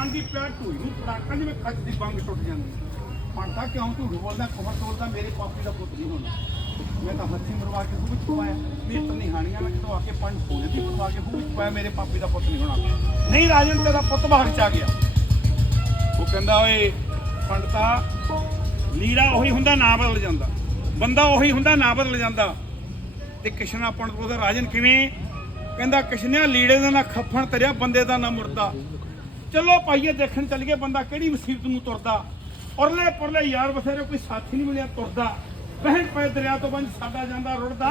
ਜਾਣ ਦੀ ਪਿਆ ਢੂਈ ਨੂੰ ਪੜਾਕਾਂ ਜਿਵੇਂ ਕੱਚ ਦੀ ਬੰਗ ਟੁੱਟ ਜਾਂਦੀ ਪੰਡਾ ਕਿਉਂ ਝੂਠ ਬੋਲਦਾ, ਖਬਰ ਤੋਲਦਾ, ਮੇਰੇ ਪਾਪੀ ਦਾ ਪੁੱਤ ਨਹੀਂ ਹੋਣਾ ਮੈਂ ਤਾਂ ਹੱਥੀ ਮਰਵਾ ਕੇ ਖੂਹ ਵਿੱਚ ਪਾਇਆ ਵੀ ਤਾਂ ਨਿਹਾਣੀਆਂ ਨੇ ਜਦੋਂ ਆ ਕੇ ਪੰਜ ਸੋਨੇ ਦੀ ਮਰਵਾ ਕੇ ਖੂਹ ਵਿੱਚ ਮੇਰੇ ਪਾਪੀ ਦਾ ਪੁੱਤ ਨਹੀਂ ਹੋਣਾ। ਨਹੀਂ, ਰਾਜਨ, ਤੇਰਾ ਪੁੱਤ ਬਾਹਰ ਚ ਆ ਗਿਆ। ਉਹ ਕਹਿੰਦਾ, ਓਏ, ਪੰਡਤਾ ਲੀੜਾ ਉਹੀ ਹੁੰਦਾ, ਨਾ ਬਦਲ ਜਾਂਦਾ। ਬੰਦਾ ਉਹੀ ਹੁੰਦਾ, ਨਾ ਬਦਲ ਜਾਂਦਾ। ਤੇ ਕਿਸ਼ਨ ਪੰਡਤ ਉਹਦਾ ਰਾਜਨ ਕਿਵੇਂ? ਕਹਿੰਦਾ, ਕਿਸ਼ਨਿਆ ਲੀੜੇ ਦਾ ਨਾ ਖੱਫਣ, ਤਰਿਆ ਬੰਦੇ ਦਾ ਨਾ ਮੁਰਦਾ। ਚਲੋ ਭਾਈਏ, ਦੇਖਣ ਚੱਲੀਏ ਬੰਦਾ, ਕਿਹੜੀ ਮੁਸੀਬਤ ਨੂੰ ਤੁਰਦਾ? ਔਰਲੇ ਪੁਰਲੇ ਯਾਰ ਬਥੇਰੇ, ਕੋਈ ਸਾਥੀ ਨਹੀਂ ਮਿਲਿਆ ਤੁਰਦਾ। ਬਹਿਣ ਪਏ ਦਰਿਆ ਤੋਂ ਬੰਜ ਸਾਡਾ ਜਾਂਦਾ ਰੁੜਦਾ।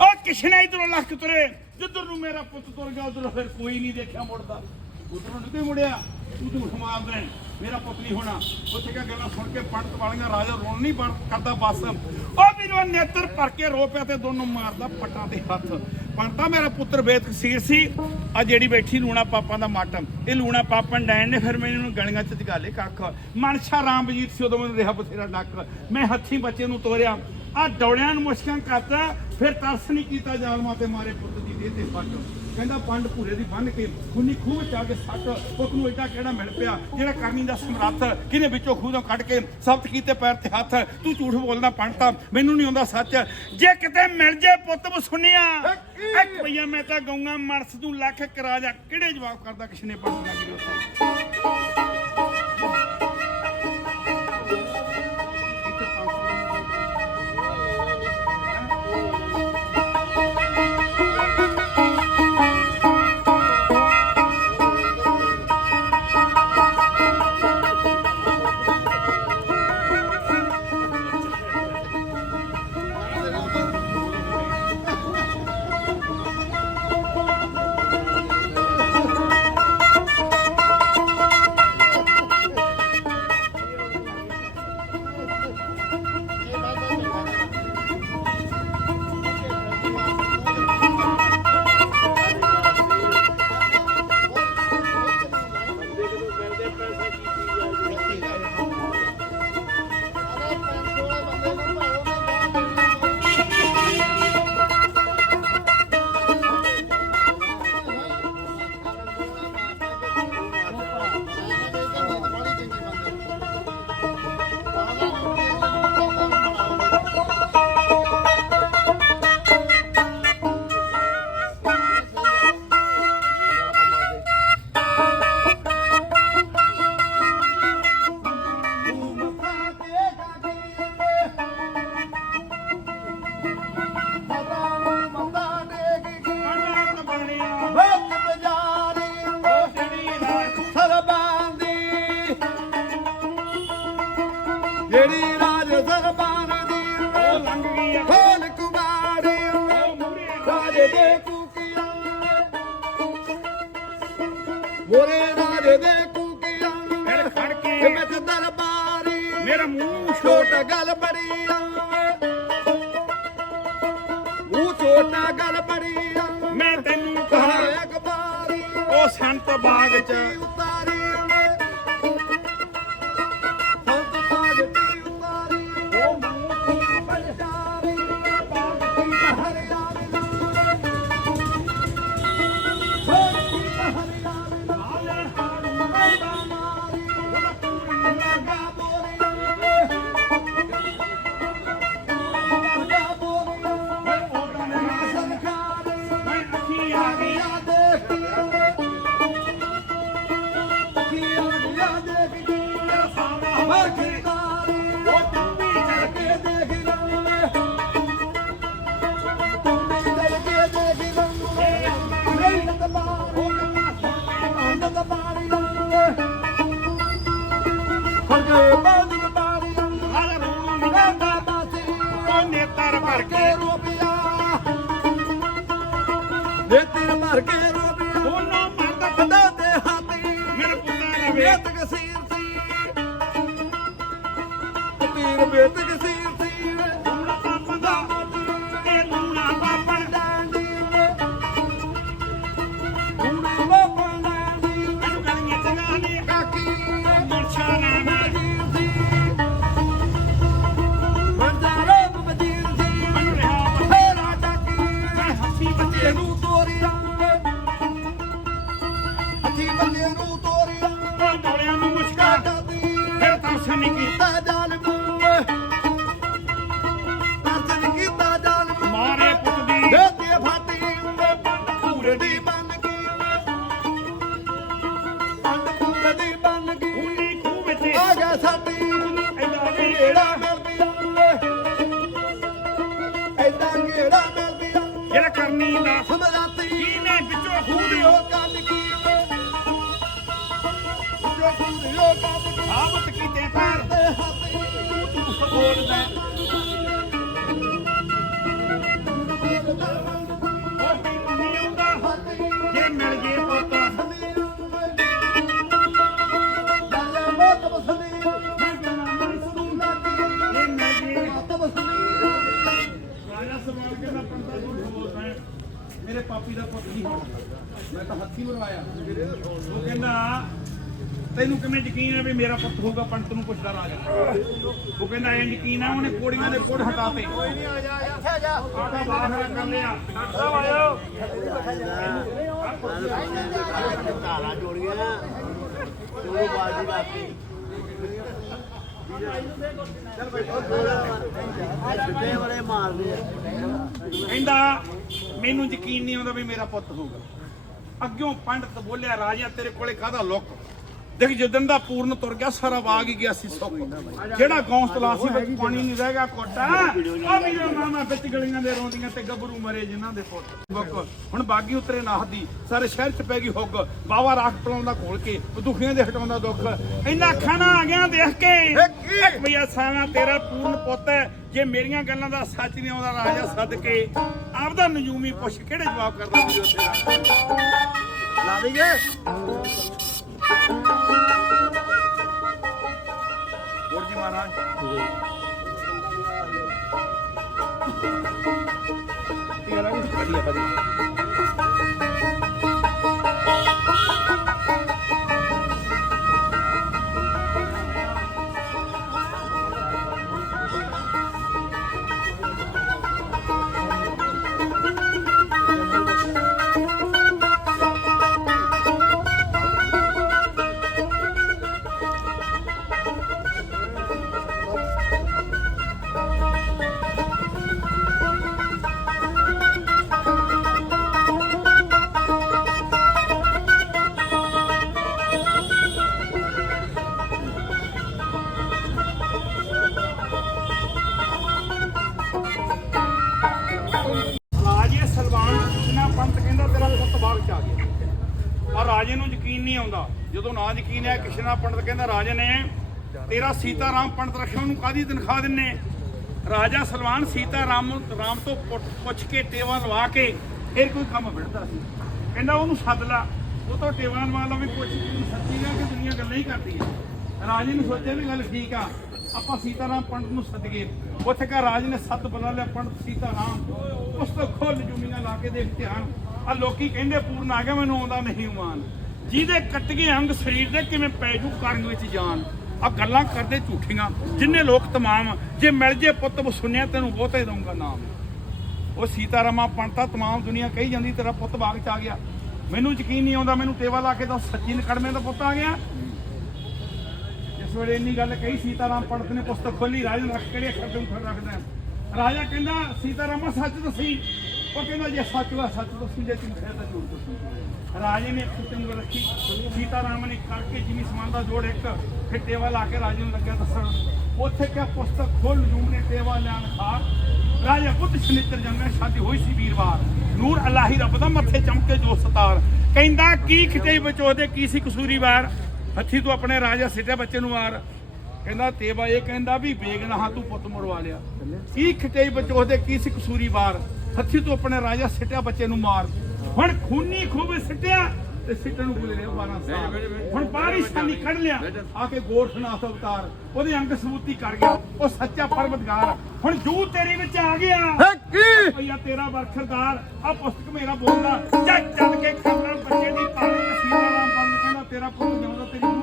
ਉਹ ਕਿਸ਼ਨਾ ਇਧਰੋਂ ਲੱਖ ਤੁਰੇ, ਜਿੱਧਰ ਨੂੰ ਮੇਰਾ ਪੁੱਤ ਤੁਰ ਗਿਆ, ਉਧਰੋਂ ਫਿਰ ਕੋਈ ਨਹੀਂ ਦੇਖਿਆ ਮੁੜਦਾ। ਉਧਰੋਂ ਨਹੀਂ ਮੁੜਿਆ। ਤੂੰ ਝੂਠ ਮਾਰਦਾ ਮੇਰਾ ਪੁੱਤ ਨਹੀਂ ਹੋਣਾ। ਉੱਥੇ ਕਿਆ ਗੱਲਾਂ ਸੁਣ ਕੇ ਪੰਡਤ ਵਾਲੀਆਂ ਰਾਜਾ ਰੋਣ ਨਹੀਂ ਕਰਦਾ ਬਸ। ਉਹ ਵੀ ਨੇਤਰ ਭਰ ਕੇ ਰੋ ਪਿਆ ਤੇ ਦੋਨੋਂ ਮਾਰਦਾ ਪੱਟਾਂ ਤੇ ਹੱਥ। ਪੰਡਤਾ ਮੇਰਾ ਪੁੱਤਰ ਵੇਦ ਸੀ। ਆ ਜਿਹੜੀ ਬੈਠੀ ਲੂਣਾ ਪਾਪਾਂ ਦਾ ਮਾਟਮ। ਇਹ ਲੂਣਾ ਪਾਪਨ ਡੈਣ ਨੇ ਫਿਰ ਮੈਨੂੰ ਗਲੀਆਂ ਚ ਜਗਾਲੇ ਕੱਖ। ਮਨਸ਼ਾ ਰਾਮਜੀਤ ਸੀ, ਉਦੋਂ ਮੈਨੂੰ ਰਿਹਾ ਬਥੇਰਾ ਡੱਕ। ਮੈਂ ਹੱਥੀਂ ਬੱਚੇ ਨੂੰ ਤੋਰਿਆ ਆ ਡੌੜਿਆਂ ਨੂੰ ਮੁਸ਼ਕਾਂ ਕਰਤਾ, ਫਿਰ ਤਰਸ ਨਹੀਂ ਕੀਤਾ ਜ਼ਾਲਮਾਂ ਤੇ ਮਾਰੇ ਪੁੱਤ ਦੀ ਦੇਹ ਤੇ ਫੱਟ ਕਹਿੰਦਾ, ਪੰਡ ਭੂਰੇ ਦੀ ਬੰਨ ਕੇ ਖੁੰਨੀ ਖੂਹ ਵਿੱਚ ਆ ਕੇ ਸੱਟ। ਪੁੱਤ ਨੂੰ ਏਡਾ ਕਿਹੜਾ ਮਿਲ ਪਿਆ? ਜਿਹੜਾ ਕਰਨੀ ਦਾ ਸਮਰੱਥ ਕਿਨੇ ਵਿੱਚੋਂ ਖੂਹ ਤੋਂ ਕੱਢ ਕੇ ਸਬਤ ਕੀਤੇ ਪੈਰ ਤੇ ਹੱਥ? ਤੂੰ ਝੂਠ ਬੋਲਦਾ ਪੰਡਤਾ, ਮੈਨੂੰ ਨਹੀਂ ਆਉਂਦਾ ਸੱਚ। ਜੇ ਕਿਤੇ ਮਿਲ ਜੇ ਪੁੱਤ ਸੁਣਿਆ ਇੱਕ ਭਈਆ ਮੈਂ ਤਾਂ ਗਊਆਂ ਮਰਸ ਤੂੰ ਲੱਖ ਕਰਾ ਜਾ। ਕਿਹੜੇ ਜਵਾਬ ਕਰਦਾ ਕਿਸ ਨੇ ਪੰਡ ਲੱਗ ਦੇ ਕੂਕੀਆਂ ਫਿਰ ਖੜ ਕੇ। ਤੇ ਵਿੱਚ ਦਰਬਾਰੀ ਮੇਰਾ ਮੂੰਹ ਛੋਟ ਗੱਲ ਬੜੀ ਆ ਛੋਟਾ ਗੱਲ ਬੜੀ ਆ ਮੈਂ ਤੈਨੂੰ ਕਹਾ ਕਹਾ ਅਕਬਾਰੀ ਉਹ ਸੰਤ ਬਾਗ ਚ ਹਰਗੇ ਬਾਦੀ ਬਾਰੀ ਲੰਗੇ ਹਾਲ ਰੋਣ ਨਹੀਂ ਜਾਂਦਾ ਬਾਦੀ ਉਹ ਨੇਤਰ ਭਰ ਕੇ ਕੇ ਰੋਪਿਆ ਦੇ ਤੇਰੇ ਭਰ ਕੇ ਰੋਪਿਆ ਦੋਨੋਂ ਮਰਦ ਬੰਦਾ ਤੇ ਹਾਥੀ ਮੇਰੇ ਪੁੱਤਾਂ ਨੇ ਵੇਖ ਵੇਤ ਕਸੀਰ ਸੀ ਤੀਰ ਵੇਤ ਤੂੰ ਤੋਰਿਆ। ਉਹ ਢੋਲਿਆਂ ਨੂੰ ਮੁਸ਼ਕਾ ਦਾਦੀ ਫਿਰ ਤਰਸ ਨਹੀਂ ਕੀਤਾ ਜ਼ਾਲਮ ਤਰਸ ਨਹੀਂ ਕੀਤਾ ਜ਼ਾਲਮ ਮਾਰੇ ਪੁੱਤ ਦੀ। ਦੇਤੇ ਫਾਟੀ ਪੂਰੇ ਦੀ ਬਣ ਗਈ ਅੰਡ ਪੂਰੇ ਦੀ ਬਣ ਗਈ ਹੁੰਦੀ ਖੂਹ ਵਿੱਚ। ਆ ਗਿਆ ਸਾਡੀ। ਐਡਾ ਕਿਹੜਾ ਮਿਲ ਗਿਆ ਐਡਾ ਕਿਹੜਾ ਮਿਲ ਗਿਆ ਜਿਹੜਾ ਕਰਨੀ ਦਾ ਸਮਝਾਤੀ ਜਿਹਨੇ ਵਿੱਚੋਂ ਖੂਹ ਦੀ ਉਹ ਗੱਲ ਕੀ। ਜੇ ਰਾਜਾ ਸਵਾਲ ਕਹਿੰਦਾ ਪੰਦਾ ਝੂਠ ਬੋਲਦਾ ਹੈ ਮੇਰੇ ਪਾਪੀ ਦਾ ਪੁੱਤ ਨਹੀਂ ਹੋਣਾ। ਮੈਂ ਤਾਂ ਹੱਥੀ ਮਰਵਾਇਆ। ਉਹ ਕਹਿੰਦਾ ਤੈਨੂੰ ਕਿਵੇਂ ਯਕੀਨ ਹੈ ਵੀ ਮੇਰਾ ਪੁੱਤ ਹੋਊਗਾ, ਪੰਡਤ ਨੂੰ ਪੁੱਛਦਾ ਰਾਜਾ ਉਹ ਕਹਿੰਦਾ ਇਹ ਯਕੀਨ ਹੈ ਉਹਨੇ ਕੋੜੀਆਂ ਦੇ ਕੋੜ ਹਟਾਤੇ। ਆਟਾ ਬਾਹਰ ਕਰ ਲਿਆ ਡਾਕਟਰ ਸਾਹਿਬ, ਆਇਓ। ਤਾਲਾ ਜੋੜੀਆਂ ਜੋ ਬਾਜੀ ਰਾਤੀ ਸਿੱਧੇ ਵਾਲੇ ਮਾਰਦੇ ਆ ਕਹਿੰਦਾ, ਮੈਨੂੰ ਯਕੀਨ ਨਹੀਂ ਆਉਂਦਾ ਵੀ ਮੇਰਾ ਪੁੱਤ ਹੋਊਗਾ। ਅੱਗਿਓਂ ਪੰਡਤ ਬੋਲਿਆ, ਰਾਜਾ, ਤੇਰੇ ਕੋਲੇ ਕਾਹਦਾ ਲੁੱਕ? ਦੇਖ ਜਿੱਦਣ ਦਾ ਪੂਰਨ ਤੁਰ ਗਿਆ ਸਾਰਾ ਬਾਗ ਹੀ ਗਿਆ ਸੀ ਸੁੱਕ ਜਿਹੜਾ ਗੌਂਸ ਤਲਾਸੀ ਵਿੱਚ ਪਾਣੀ ਨਹੀਂ ਰਹਿ ਗਿਆ ਕੋਟਾ ਆ ਵੀਰੇ ਮਾਮਾ ਵਿੱਚ ਗਲੀਆਂ ਦੇ ਰੋਂਦੀਆਂ ਤੇ ਗੱਭਰੂ ਮਰੇ ਜਿਨ੍ਹਾਂ ਦੇ ਪੁੱਤ। ਬੁੱਕ ਹੁਣ ਬਾਗੀ ਉਤਰੇ ਨਾਹਦੀ ਸਾਰੇ ਸ਼ਹਿਰ ਚ ਪੈ ਗਈ ਹੁੱਗ ਬਾਵਾ ਰਾਖ ਪਲਾਉਂਦਾ ਘੋਲ ਕੇ ਦੁਖੀਆਂ ਦੇ ਹਟਾਉਂਦਾ ਦੁੱਖ। ਇੰਨਾ ਖਾਣਾ ਆ ਗਿਆ ਦੇਖ ਕੇ। ਇੱਕ ਭਈਆ ਸਾਵਾ ਤੇਰਾ ਪੂਰਨ ਪੁੱਤ ਹੈ। ਜੇ ਮੇਰੀਆਂ ਗੱਲਾਂ ਦਾ ਸੱਚ ਨਹੀਂ ਆਉਂਦਾ ਰਾਜਾ ਸੱਦ ਕੇ ਆਪਦਾ ਨਜੂਮੀ ਪੁੱਛ ਕਿਹੜੇ ਜਵਾਬ ਕਰਦਾ ਸੀ ਲਾ ਦਈਏ। ਹੋਰ ਜੀ ਮਹਾਰਾਜ। ਤੇਰਾ ਵੀ ਵਧੀਆ ਵਧੀਆ। ਕ੍ਰਿਸ਼ਨਾ ਕਹਿੰਦਾ ਤੇਰਾ ਪੁੱਤ ਬਾਗ ਚ ਆ ਗਿਆ। ਪਰ ਰਾਜੇ ਨੂੰ ਯਕੀਨ ਨਹੀਂ ਆਉਂਦਾ। ਜਦੋਂ ਨਾ ਯਕੀਨ ਹੈ ਕ੍ਰਿਸ਼ਨਾ ਪੰਡਤ ਕਹਿੰਦਾ, ਰਾਜੇ ਨੇ ਤੇਰਾ ਸੀਤਾ ਪੰਡਤ ਰੱਖਿਆ, ਉਹਨੂੰ ਕਾਦੀ ਤਨਖਾਹ ਦਿੰਨੇ? ਰਾਜਾ ਸਲਵਾਨ ਸੀਤਾ ਰਾਮ ਰਾਮ ਤੋਂ ਪੁੱਛ- ਕੇ ਟੇਵਾ ਲਵਾ ਕੇ ਫਿਰ ਕੋਈ ਕੰਮ ਵਿੜਦਾ ਸੀ। ਕਹਿੰਦਾ, ਉਹਨੂੰ ਸੱਦ ਲਾ। ਉਹ ਤੋਂ ਟੇਵਾ ਲਵਾ ਲਾ ਵੀ ਪੁੱਛ ਕੇ ਤੂੰ ਸੱਚੀ ਆ ਕਿ ਦੁਨੀਆ ਗੱਲਾਂ ਹੀ ਕਰਦੀ ਹੈ ਰਾਜੇ ਨੇ ਸੋਚਿਆ ਵੀ ਗੱਲ ਠੀਕ ਆ। ਆਪਾਂ ਸੀਤਾਰਾਮ ਪੰਡਤ ਨੂੰ ਸੱਦ ਉੱਥੇ ਕਾ ਰਾਜ ਨੇ ਸੱਤ ਬੁਲਾ ਲਿਆ, ਪੰਡਤ ਸੀਤਾ ਉਸ ਤੋਂ ਖੋਲ ਜੁਮੀਆਂ ਲਾ ਕੇ ਦੇਖ ਧਿਆਨ ਆ ਲੋਕੀ ਕਹਿੰਦੇ ਪੂਰਨ ਆ ਗਿਆ, ਮੈਨੂੰ ਆਉਂਦਾ ਨਹੀਂ ਉਮਾਨ ਜਿਹਦੇ ਕੱਟ ਗਏ ਅੰਗ ਸਰੀਰ ਦੇ ਕਿਵੇਂ ਪੈ ਜੂ ਕਰਨ ਵਿੱਚ ਜਾਨ? ਆ ਗੱਲਾਂ ਕਰਦੇ ਝੂਠੀਆਂ। ਜਿੰਨੇ ਲੋਕ ਤਮਾਮ, ਜੇ ਮਿਲ ਜੇ ਪੁੱਤ ਸੁਣਿਆ ਤੈਨੂੰ ਬਹੁਤੇ ਦਊਂਗਾ ਨਾਮ। ਉਹ ਸੀਤਾਰਾਮਾ ਪੰਡਤਾ ਤਮਾਮ ਦੁਨੀਆ ਕਹੀ ਜਾਂਦੀ, ਤੇਰਾ ਪੁੱਤ ਬਾਗ ਚ ਆ ਗਿਆ। ਮੈਨੂੰ ਯਕੀਨ ਨਹੀਂ ਆਉਂਦਾ, ਮੈਨੂੰ ਟੇਵਾ ਲਾ ਕੇ ਤਾਂ ਸੱਚੀ ਨਕੜਮੇ ਦਾ ਪੁੱਤ ਆ ਗਿਆ? ਜਿਸ ਵੇਲੇ ਇੰਨੀ ਗੱਲ ਕਹੀ, ਸੀਤਾਰਾਮ ਪੰਡਤ ਨੇ ਪੁਸਤਕ ਖੋਲੀ ਰਾਜਾ ਨੂੰ ਰੱਖ ਕਿਹੜੇ ਅੱਖਰ ਤੋਂ ਉੱਪਰ ਰੱਖਦਾ ਰਾਜਾ ਕਹਿੰਦਾ, ਸੀਤਾਰਾਮਾ ਸੱਚ ਦੱਸੀ? ਉਹ ਕਹਿੰਦਾ, ਜੇ ਸੱਚ ਵਾ ਸੱਚ ਦੱਸੀ ਜੇ ਝੂਠ ਤਾਂ ਝੂਠ ਦੱਸੀ ਰਾਜੇ ਨੇ ਇੱਕ ਚੰਗ ਰੱਖੀ। ਸੀਤਾਰਾਮ ਨੇ ਕਰਕੇ ਜਿਮੀ ਸਮਾਨ ਦਾ ਜੋੜ ਇੱਕ, ਫਿਰ ਟੇਵਾ ਲਾ ਕੇ ਰਾਜੇ ਨੂੰ ਲੱਗਿਆ ਦੱਸਣ। ਉੱਥੇ ਕਿਹਾ ਪੁਸਤਕ ਖੋਲ ਜੂਮ ਨੇ ਟੇਵਾ ਲਿਆਣ ਖਾਰ। ਰਾਜਾ ਬੁੱਧ ਸ਼ਨੀਚਰ ਜਨਮੇ ਸ਼ਾਦੀ ਹੋਈ ਸੀ ਵੀਰਵਾਰ। ਨੂਰ ਅਲਾਹੀ ਰੱਬ ਦਾ ਮੱਥੇ ਚਮਕੇ ਜੋ ਸਤਾਰ। ਕਹਿੰਦਾ, ਕੀ ਖਿਚੇ ਵਿਚੋਦੇ ਕੀ ਸੀ ਕਸੂਰੀਵਾਰ ਹੱਥੀ ਤੂੰ ਆਪਣੇ ਰਾਜਾ ਸਿੱਟੇ ਬੱਚੇ ਨੂੰ ਮਾਰ। ਕਹਿੰਦਾ ਤੇਵਾ ਇਹ ਕਹਿੰਦਾ ਵੀ ਬੇਗਨਾਹ ਤੂੰ ਪੁੱਤ ਮਰਵਾ ਲਿਆ। ਕੀ ਖਿਚੇ ਵਿਚੋਦੇ ਕੀ ਸੀ ਕਸੂਰੀਵਾਰ ਹੱਥੀ ਤੂੰ ਆਪਣੇ ਰਾਜਾ ਸਿੱਟਿਆ ਬੱਚੇ ਨੂੰ ਮਾਰ। ਹੁਣ ਖੂਨੀ ਖੂਬ ਸਿੱਟਿਆ ਤੇ ਸਿੱਟਣ ਨੂੰ ਗੁਜ਼ਰੇ 12 ਸਾਲ। ਹੁਣ ਬਾਰਿਸ਼ ਸਾਨੀ ਕੱਢ ਲਿਆ। ਆ ਕੇ ਗੋਰਖਨਾਥ ਅਵਤਾਰ ਉਹਦੇ ਅੰਗ ਸਬੂਤੀ ਕਰ ਗਿਆ। ਉਹ ਸੱਚਾ ਪਰਮਤਗਾਰ ਹੁਣ ਜੂ ਤੇਰੇ ਵਿੱਚ ਆ ਗਿਆ। ਕੀ? ਭਈਆ ਤੇਰਾ ਵਰਖਰਦਾਰ। ਆ ਪੁਸਤਕ ਮੇਰਾ ਬੋਲਦਾ। ਚੱਲ ਚੱਲ ਕੇ ਖਬਰਾਂ ਬੱਚੇ ਦੀ ਤੇਰਾ ਪੁੱਤ ਜਿਉਂਦਾ ਤੇਰੀ ਮੂੰਹ ਤੇ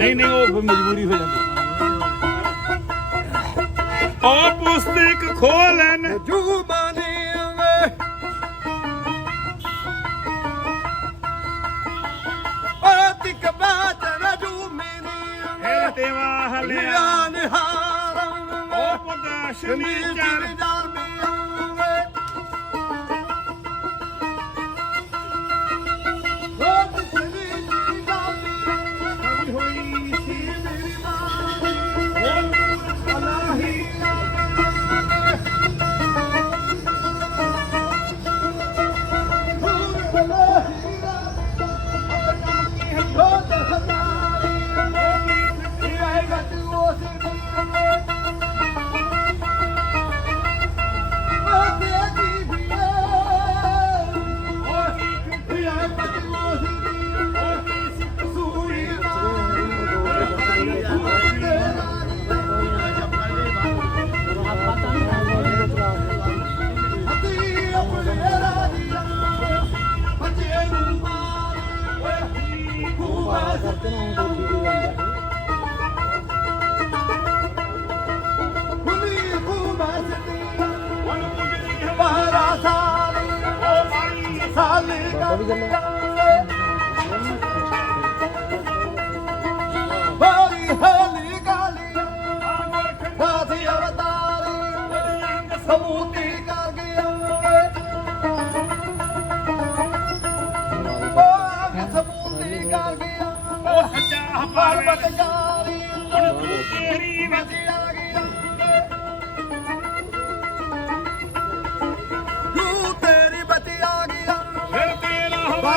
ਨਹੀਂ ਨਹੀਂ ਉਹ ਫਿਰ ਮਜਬੂਰੀ ਹੋ ਜਾਂਦੀ। ਉਹ ਪੁਸਤਕ ਖੋਲਣ ਜੁਬਾਨੀ ਵੇ ਓ ਤਿਕ ਬਾਤਨ ਜੁਮਨੀ ਫਿਰ ਦੇਵਾ ਹਲਿਆ। ਹਾਰੰ ਉਹ ਪਦਾਸ਼ਨੀ ਚਰ ਸਾਲੀ ਬੜੀ ਹਲੀ ਗਾਲੀ ਸਾਥੀ ਅਵਤਾਰੀ ਸਮੂਤੀ ਕਰ ਗਿਆ ਉਹ ਸਮੂਤੀ ਕਰ ਗਿਆ ਉਹ ਸੱਚਾ ਪਰਬਤ ਹਮਾਰੇ ਗਾਰੀ ਹੁਣ ਤੂੰ ਤੇਰੀ ਵਿੱਚ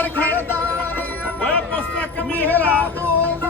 ਦਾਰੀ ਉਹ ਪੁਸਤਕ ਮੀਹਰਾ ਤੂੰ